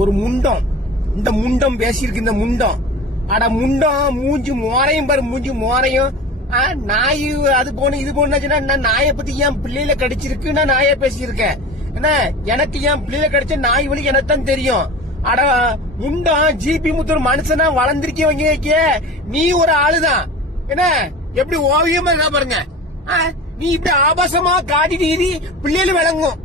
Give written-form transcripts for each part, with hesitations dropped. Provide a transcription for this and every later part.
ஒரு முண்டம், இந்த முண்டம் பேசியிருக்கு. இந்த முண்டம், அட முண்டம், மூஞ்சி மோரையும் பாரு, மூஞ்சி மோரையும். நாய் அது போன இது போனா நான் நாயை பத்தி ஏன் பிள்ளையில கடிச்சிருக்கு, நான் நாயை பேசியிருக்கேன். என்ன எனக்கு ஏன் பிள்ளையில கடிச்ச நாய் வழி எனக்கு தான் தெரியும். அட முண்டம், ஜிபி முத்தூர் மனுஷனா வளர்ந்திருக்கீங்க. நீ ஒரு ஆளுதான். என்ன எப்படி ஓவியமா என்ன பாருங்க. நீ இப்படி ஆபாசமா காட்டிட்டு பிள்ளைகள் விளங்கும்.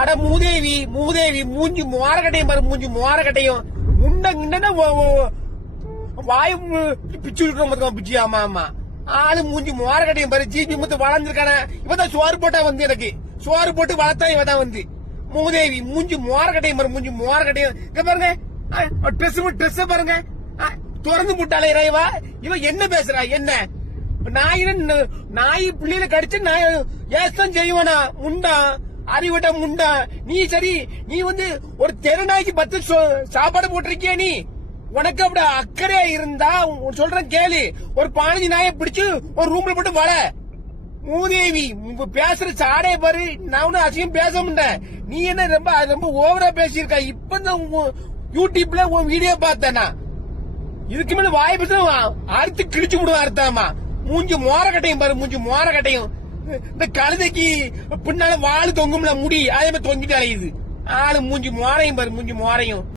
அட மூதேவி, மூதேவி, மூஞ்சி மோரக்கட்டையும் பாரு, மூஞ்சி மோரக்கட்டையும். முண்டா வாயு பிச்சு இருக்கிற பிச்சு. ஆமா ஆமா, ஆளு மூஞ்சி மோரக்கட்டையும் பாரு. ஜிபி முத்து வளர்ந்துருக்கான இவதான் சோறு போட்டா வந்து, எனக்கு சோறு போட்டு வளர்த்தா இவதான் வந்து. மூதேவி, மூஞ்சி மோரக்கட்டையும் பாரு, மூஞ்சி மோரக்கட்டையும். இங்க பாருங்க, ட்ரெஸ் பாருங்க, திறந்து முட்டாளே இறைவா. இவன் என்ன பேசுறா? என்ன நாய் பிள்ளையில கடிச்சு நாய் ஏசம் செய்வானா? முண்டா, அறிவிட்ட முண்டா. நீ சரி, நீ வந்து ஒரு தெரு நாய்க்கு 10 சாப்பாடு போட்டிருக்கிய. நீ உனக்கு அப்படி அக்கறையா இருந்தா சொல்றேன் கேளு. ஒரு 15 நாயை பிடிச்சு ஒரு ரூம்ல போட்டு வள. மூதேவி, பேசுற சாடே பாரு. நான் ஒன்னும் அசிங்கம் பேச முடியேன். நீ என்ன ரொம்ப ஓவரா பேசியிருக்க. இப்பதான் யூடியூப்ல உன் வீடியோ பார்த்தேனா. இதுக்கு மேல வாய் பேச அறுத்து கிழிச்சு விடுவேன். அர்த்தமா மூஞ்சி மோரக்கட்டையும் பாரு, மூஞ்சி மோரக்கட்டையும். இந்த கழுதைக்கு பின்னால வாழு தொங்கும்ல முடி, அதே மாதிரி தொங்கிட்டு அலையுது. ஆளு மூஞ்சி மோரையும் பாரு, மூஞ்சி மோரையும்.